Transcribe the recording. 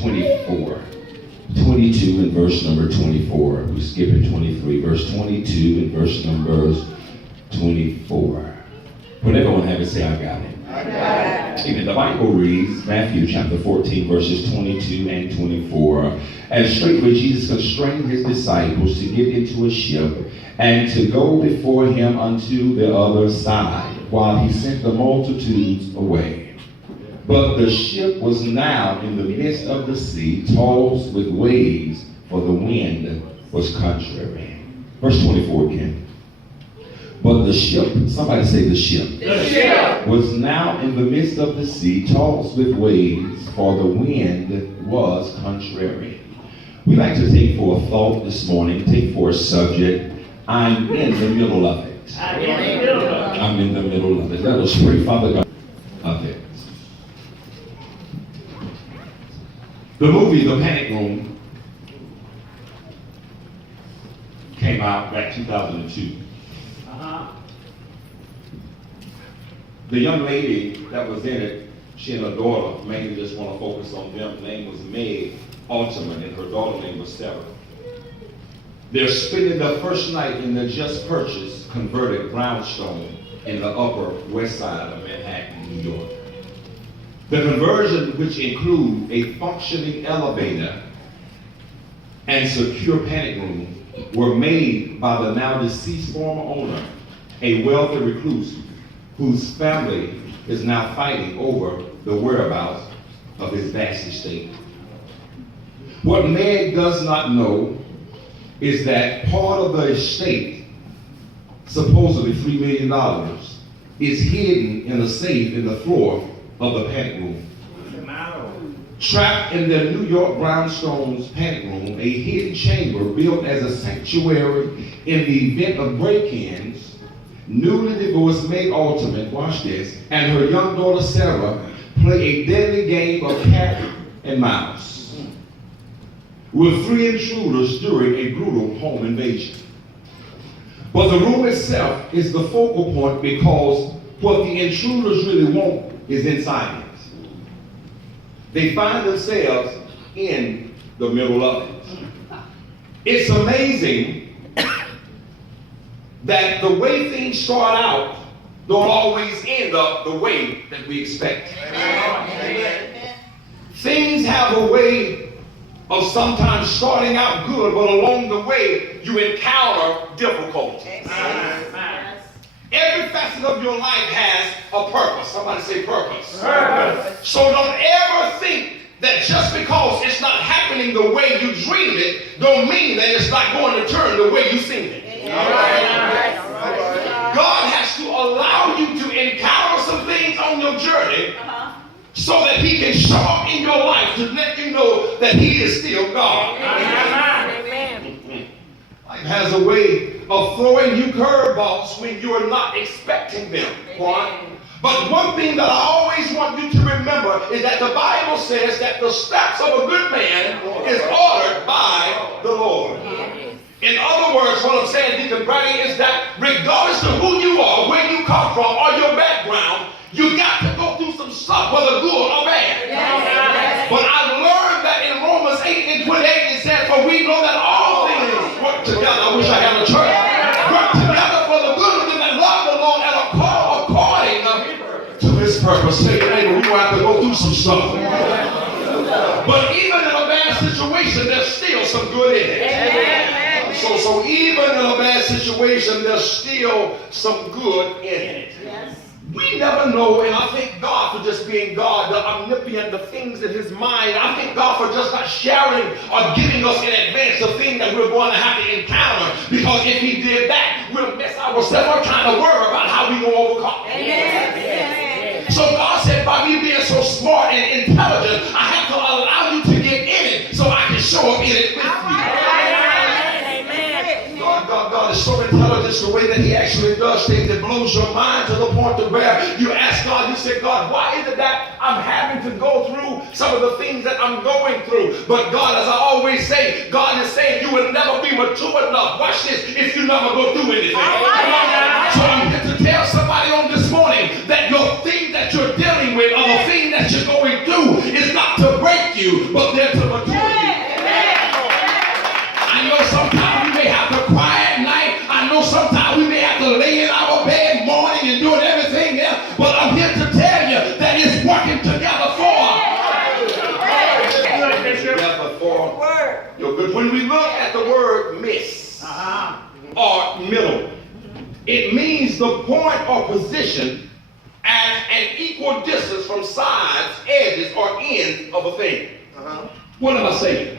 24. 22 and verse number 24. We skip it 23. Verse 22 and verse number 24. When everyone have it, say, I got it. I got it. Amen. The Bible reads Matthew chapter 14, verses 22 and 24. And straightway Jesus constrained his disciples to get into a ship and to go before him unto the other side, while he sent the multitudes away. But the ship was now in the midst of the sea, tossed with waves, for the wind was contrary. Verse 24 again. But the ship, somebody say the ship. The ship was now in the midst of the sea, tossed with waves, for the wind was contrary. We like to take for a thought this morning, take for a subject, I'm in the middle of it. I'm in the middle of it. I'm in the middle of it. Let us pray. Father God, of it. The movie The Panic Room came out back 2002. The young lady that was in it, she and her daughter, mainly just want to focus on them. Her name was Meg Altman, and her daughter name was Sarah. They're spending their first night in the just purchased converted brownstone in the upper west side of Manhattan, New York. The conversion, which include a functioning elevator and secure panic room, were made by the now deceased former owner, a wealthy recluse whose family is now fighting over the whereabouts of his vast estate. What Meg does not know is that part of the estate, supposedly $3 million, is hidden in a safe in the floor of the panic room. Trapped in the New York brownstone's panic room, a hidden chamber built as a sanctuary in the event of break-ins, newly divorced Meg Altman, watch this, and her young daughter Sarah play a deadly game of cat and mouse with 3 intruders during a brutal home invasion. But the room itself is the focal point because what the intruders really want is inside it. They find themselves in the middle of it. It's amazing that the way things start out don't always end up the way that we expect. Amen. Things have a way of sometimes starting out good, but along the way you encounter difficulties. Every facet of your life has a purpose. Somebody say purpose. Purpose. So don't ever think that just because it's not happening the way you dreamed it, don't mean that it's not going to turn the way you seen it. All right. God has to allow you to encounter some things on your journey so that he can show up in your life to let you know that he is still God. Amen. Life has a way of throwing you curveballs when you are not expecting them. One. But one thing that I always want you to remember is that the Bible says that the steps of a good man is ordered by the Lord. In other words, what I'm saying, Deacon Brady, is that regardless of who you are, where you come from, or your background, you got to go through some stuff, whether good or bad. But I've learned that in Romans 8 and 28, it says, for we know that all things work together. I wish I had a church. Work together for the good of them that love the Lord and are called according to his purpose. Say, neighbor, we're going to have to go through some stuff. But even in a bad situation, there's still some good in it. So even in a bad situation, there's still some good in it. We never know, and I thank God for just being God, the omnipotent, the things in his mind. I thank God for just not sharing or giving us in advance the thing that we're going to have to encounter. Because if he did that, we'll mess ourselves up trying to worry about how we're going to overcome. So God said, by me being so smart and intelligent, I have to allow you to get in it so I can show up in it with you. God is so intelligent the way that he actually does things that blows your mind to the point to where you ask God, you say, God, why is it that I'm having to go through some of the things that I'm going through? But God, as I always say, God is saying you will never be mature enough. Watch this, if you never go through anything. So I'm here to tell somebody on this morning that your thing that you're dealing with or the thing that you're going through is not to break you, you, but they're to mature you. I know sometimes we may have to cry at night. I know sometimes we may have to lay in our bed morning and doing everything else. But I'm here to tell you that it's working together for your good. When we look at the word miss or middle, it means the point or position at an equal distance from sides, edges, or ends of a thing. What am I saying?